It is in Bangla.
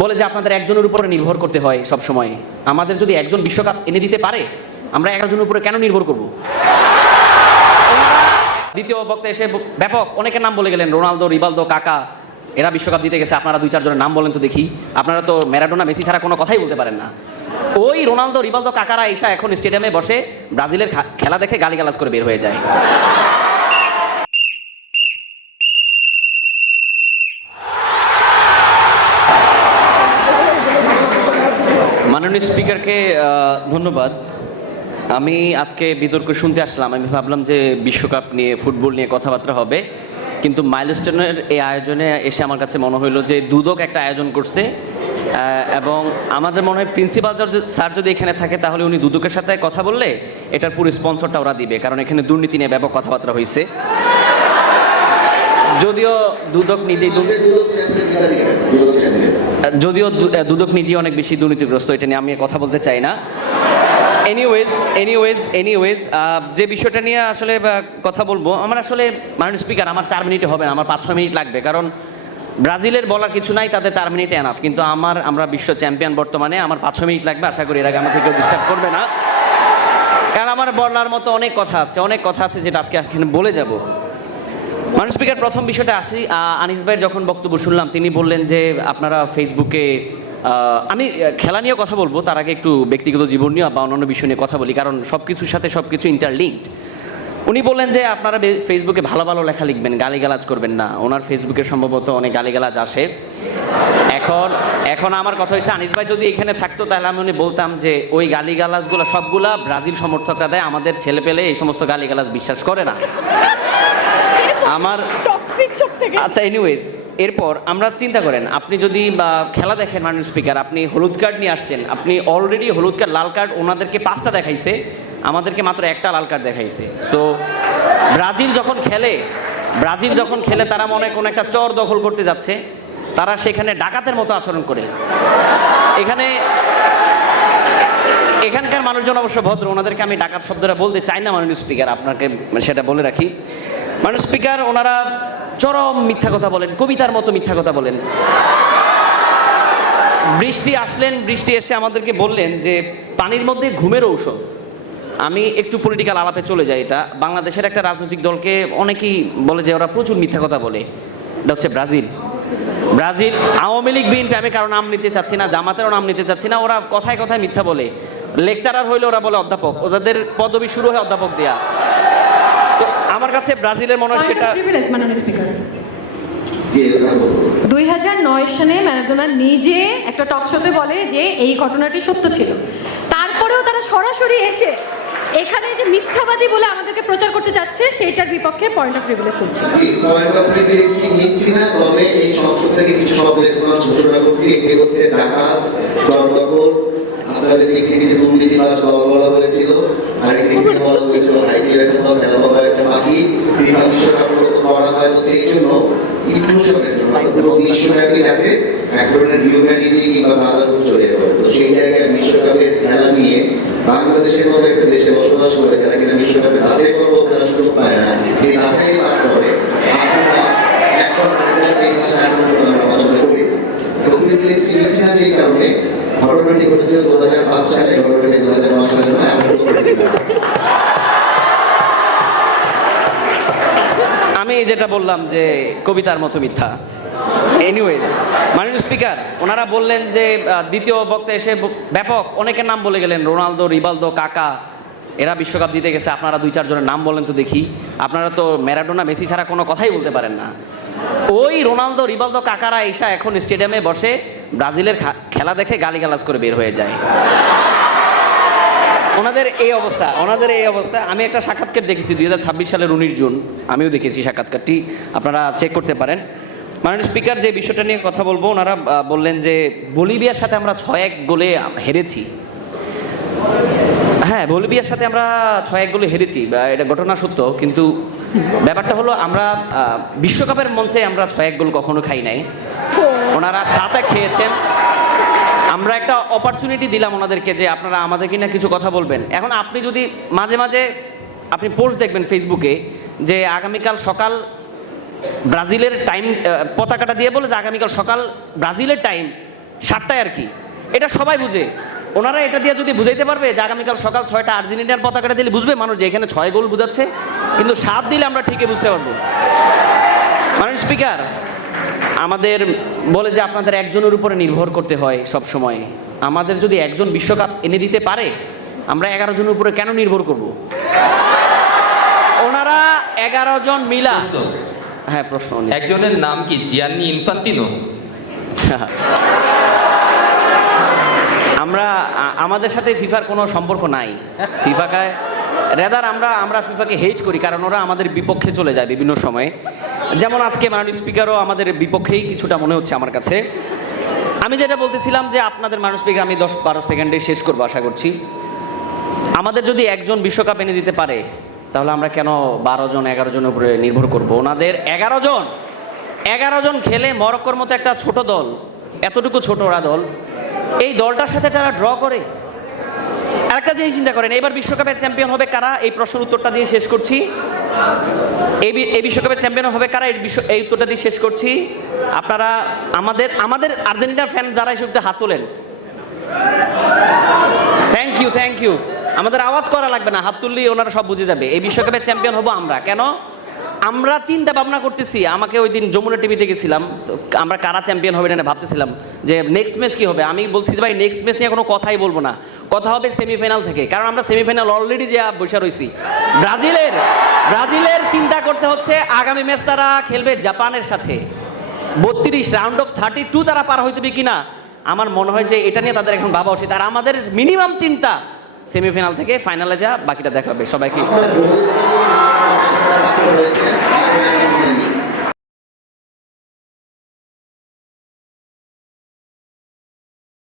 বলে যে আপনাদের একজনের উপরে নির্ভর করতে হয় সব সময়। আমাদের যদি একজন বিশ্বকাপ এনে দিতে পারে, আমরা 11 জনের উপরে কেন নির্ভর করব? ওনারা দ্বিতীয় বক্তা এসে ব্যাপক অনেকের নাম বলে গেলেন, রোনালদো, রিভালদো, কাকা, এরা বিশ্বকাপ দিতে গেছে, আপনারা 2-4 জনের নাম বলেন তো দেখি। আপনারা তো ম্যারাডোনা, মেসি ছাড়া কোনো কথাই বলতে পারেন না। ওই রোনালদো, রিভালদো, কাকারা এসা এখন স্টেডিয়ামে বসে ব্রাজিলের খেলা দেখে গালিগালাজ করে বের হয়ে যায়। মাননীয় স্পিকারকে ধন্যবাদ। আমি আজকে বিতর্ক শুনতে আসলাম। আমি ভাবলাম যে বিশ্বকাপ নিয়ে, ফুটবল নিয়ে কথাবার্তা হবে, কিন্তু মাইলস্টোনের এই আয়োজনে এসে আমার কাছে মনে হলো যে দুদক একটা আয়োজন করছে, এবং আমাদের মনে হয় প্রিন্সিপাল স্যার যদি এখানে থাকে তাহলে উনি দুদকের সাথে কথা বললে এটার পুরো স্পন্সরটা ওরা দিবে, কারণ এখানে দুর্নীতি নিয়ে ব্যাপক কথাবার্তা হয়েছে। যদিও দুদক নিজেই অনেক বেশি দুর্নীতিগ্রস্ত, এটা নিয়ে আমি কথা বলতে চাই না। এনিওয়েজ যে বিষয়টা নিয়ে আসলে কথা বলবো, আমার আসলে মাননীয় স্পিকার, আমার 4 মিনিটে হবে না, আমার 5-6 মিনিট লাগবে, কারণ ব্রাজিলের বলার কিছু নাই, তাদের 4 মিনিটে এনাফ। কিন্তু আমরা বিশ্ব চ্যাম্পিয়ন বর্তমানে, আমার 5-6 মিনিট লাগবে। আশা করি এর আগে আমাকে কেউ ডিস্টার্ব করবে না, কারণ আমার বলার মতো অনেক কথা আছে যেটা আজকে এখানে বলে যাব। মাননীয় স্পিকার, প্রথম বিষয়টা আসি। আনিস ভাইয়ের যখন বক্তব্য শুনলাম, তিনি বললেন যে আপনারা ফেসবুকে, আমি খেলা নিয়ে কথা বলবো, তার আগে একটু ব্যক্তিগত জীবন নিয়ে বা অন্যান্য বিষয় নিয়ে কথা বলি, কারণ সব কিছুর সাথে সব কিছু ইন্টারলিঙ্কড। উনি বললেন যে আপনারা ফেসবুকে ভালো ভালো লেখা লিখবেন, গালিগালাজ করবেন না। ওনার ফেসবুকে সম্ভবত অনেক গালিগালাজ আসে। এখন আমার কথা হচ্ছে, আনিস ভাই যদি এখানে থাকতো তাহলে আমি উনি বলতাম যে ওই গালিগালাজগুলো সবগুলা ব্রাজিল সমর্থকরা দেয়, আমাদের ছেলে পেলে এই সমস্ত গালিগালাজ বিশ্বাস করে না। আচ্ছা, এনিওয়েজ, এরপর আমরা চিন্তা করেন, আপনি যদি খেলা দেখেন মাননীয় স্পিকার, আপনি হলুদ কার্ড নিয়ে আসছেন, আপনি অলরেডি হলুদ কার্ড, লাল কার্ড ওনাদেরকে 5টা দেখাইছে, আমাদেরকে মাত্র 1টা লাল কার্ড দেখাইছে। সো ব্রাজিল যখন খেলে তারা মনে হয় কোনো একটা চর দখল করতে যাচ্ছে, তারা সেখানে ডাকাতের মতো আচরণ করে। এখানকার মানুষজন অবশ্য ভদ্র, ওনাদেরকে আমি ডাকাত শব্দটা বলতে চাই না মাননীয় স্পিকার, আপনাকে সেটা বলে রাখি। মাননীয় স্পিকার, ওনারা চরম মিথ্যা কথা বলেন, কবিতার মতো মিথ্যা কথা বলেন। বৃষ্টি এসে আমাদেরকে বললেন যে পানির মধ্যে ঘুমের ঔষধ। আমি একটু পলিটিক্যাল আলাপে চলে যাই। এটা বাংলাদেশের একটা রাজনৈতিক দলকে অনেকেই বলে যে ওরা প্রচুর মিথ্যা কথা বলে, এটা হচ্ছে ব্রাজিল। আওয়ামী লীগ, বিএনপি, আমি কারো নাম নিতে চাচ্ছি না, জামাতেরও নাম নিতে চাচ্ছি না, ওরা কথায় কথায় মিথ্যা বলে। লেকচারার হইলে ওরা বলে অধ্যাপক, ওদের পদবি শুরু হয় অধ্যাপক দেয়া। তো আমার কাছে ব্রাজিলের মনে হয় সেটা 2009 সালে ম্যারাডোনা নিজে একটা টক শোতে বলে যে এই ঘটনাটি সত্য ছিল। তারপরেও তারা সরাসরি এসে এখানে যে মিথ্যাবাদী বলে আমাদেরকে প্রচার করতে যাচ্ছে, সেইটার বিপক্ষে পয়েন্ট অফ প্রিভিলেজ তুলছি। পয়েন্ট অফ প্রিভিলেজ নিচ্ছি না, তবে এই সংসদ থেকে কিছু শব্দ ঘোষণা করছি। এটি হচ্ছে ঢাকা জনদখল, আপনাদের দিক থেকে যে দুর্নীতিবাজ দল বলা হয়েছিল, আরেক দিক থেকে বলা হয়েছিল হাইটির একটা দল, খেলাধুলার একটা বাকি। ফিফা বিশ্বকাপ করা হয় হচ্ছে এই জন্য ইনক্লুশনের জন্য, পুরো বিশ্বব্যাপী যাতে এক ধরনের হিউম্যানিটি কিংবা ব্রাদারহুড চলে পড়ে। তো সেই জায়গায় বিশ্বকাপের খেলা নিয়ে বাংলাদেশের মতো একটা দেশে বসবাস করে যারা কিনা বিশ্বকাপে বাছাই পর্ব খেলার সুযোগ পায় না, এই বাছাই পার করে আপনারা এখন এই ভাষা এখন আমরা পছন্দ করি না। তো প্রিভিলেজ নিচ্ছে না, যেই কারণে ঘটনাটি ঘটেছিল 2005 সালে, ঘটনাটি 2009 সালে নয়। আমি যেটা বললাম যে কবিতার মতো মিথ্যা। এনিওয়েজ, মাননীয় স্পিকার, ওনারা বললেন যে দ্বিতীয় বক্তা এসে ব্যাপক অনেকের নাম বলে গেলেন, রোনালদো, রিভালদো, কাকা, এরা বিশ্বকাপ দিতে গেছে, আপনারা 2-4 জনের নাম বলেন তো দেখি। আপনারা তো ম্যারাডোনা, মেসি ছাড়া কোনো কথাই বলতে পারেন না। ওই রোনালদো, রিভালদো, কাকারা এসা এখন স্টেডিয়ামে বসে ব্রাজিলের খেলা দেখে গালিগালাজ করে বের হয়ে যায়। ওনাদের এই অবস্থা। আমি একটা সাক্ষাৎকার দেখেছি 2026 সালের 19 জুন, আমিও দেখেছি সাক্ষাৎকারটি, আপনারা চেক করতে পারেন। মাননীয় স্পিকার, যে বিষয়টা নিয়ে কথা বলবো, ওনারা বললেন যে বলিভিয়ার সাথে আমরা 6-1 গোলে হেরেছি। হ্যাঁ, বলিভিয়ার সাথে আমরা 6-1 গোলে হেরেছি, এটা ঘটনা সত্য, কিন্তু ব্যাপারটা হলো আমরা বিশ্বকাপের মঞ্চে আমরা 6-1 গোল কখনো খাই নাই, ওনারা 7-1 খেয়েছেন। আমরা একটা অপরচুনিটি দিলাম ওনাদেরকে যে আপনারা আমাদেরকে না কিছু কথা বলবেন। এখন আপনি যদি মাঝে মাঝে আপনি পোস্ট দেখবেন ফেসবুকে যে আগামীকাল সকাল ব্রাজিলের টাইম, পতাকাটা দিয়ে বলে যে আগামীকাল সকাল ব্রাজিলের টাইম 7টায় আর কি, এটা সবাই বুঝে। ওনারা এটা দিয়ে যদি বুঝাইতে পারবে যে আগামীকাল সকাল 6টা আর্জেন্টিনার পতাকাটা দিলে বুঝবে মানুষ যে এখানে 6 গোল বুঝাচ্ছে, কিন্তু 7 দিলে আমরা ঠিকই বুঝতে পারবো। মাননীয় স্পিকার, আমাদের বলে যে আপনাদের একজনের উপরে নির্ভর করতে হয় সব সময়। আমাদের যদি একজন বিশ্বকাপ এনে দিতে পারে, আমরা 11 জনের উপরে কেন নির্ভর করব? ওনারা 11 জন মিলা। হ্যাঁ, প্রশ্ন। একজনের নাম কি জিয়ান্নি ইনফান্তিনো? আমাদের সাথে ফিফার কোনো সম্পর্ক নাই। ফিফাকে রেদার আমরা ফিফাকে হেট করি, কারণ ওরা আমাদের বিপক্ষে চলে যায় বিভিন্ন সময়ে। যেমন আজকে মাননীয় স্পিকারও আমাদের বিপক্ষেই কিছুটা মনে হচ্ছে আমার কাছে। আমি যেটা বলতেছিলাম যে আপনাদের মাননীয় স্পিকার, আমি 10-12 সেকেন্ডে শেষ করবো আশা করছি। আমাদের যদি একজন বিশ্বকাপ এনে দিতে পারে, তাহলে আমরা কেন 12 জন 11 জনের উপরে নির্ভর করব? ওনাদের 11 জন খেলে মরক্কোর মতো একটা ছোট দল, এতটুকু ছোট ওরা দল, এই দলটার সাথে তারা ড্র করে। আরেকটা জিনিস চিন্তা করেন, এবার বিশ্বকাপের চ্যাম্পিয়ন হবে কারা? এই প্রশ্নের উত্তরটা দিয়ে শেষ করছি। এই বিশ্বকাপের চ্যাম্পিয়ন হবে কারা? এই উত্তরটা দিয়ে শেষ করছি। আপনারা আমাদের আর্জেন্টিনার ফ্যান যারা এসে হাত তোলেন, থ্যাংক ইউ। আমাদের আওয়াজ করা লাগবে না, হাত তুললেই ওনারা সব বুঝে যাবে। এই বিশ্বকাপের চ্যাম্পিয়ন হব আমরা। কেন? আমরা চিন্তা ভাবনা করতেছি। আমাকে ওই দিন যমুনা টিভিতে গেছিলাম, তো আমরা কারা চ্যাম্পিয়ন হবে না ভাবতেছিলাম যে নেক্সট ম্যাচ কি হবে। আমি বলছি যে ভাই নেক্সট ম্যাচ নিয়ে কোনো কথাই বলবো না, কথা হবে সেমিফাইনাল থেকে, কারণ আমরা সেমিফাইনাল অলরেডি যে বসে রয়েছি। ব্রাজিলের চিন্তা করতে হচ্ছে আগামী ম্যাচ তারা খেলবে জাপানের সাথে, 32 রাউন্ড অফ 32 তারা পার হইতে হবে কিনা। আমার মনে হয় যে এটা নিয়ে তাদের এখন ভাবা উচিত। আর আমাদের মিনিমাম চিন্তা সেমিফাইনাল থেকে ফাইনালে যা, বাকিটা দেখা হবে। সবাইকে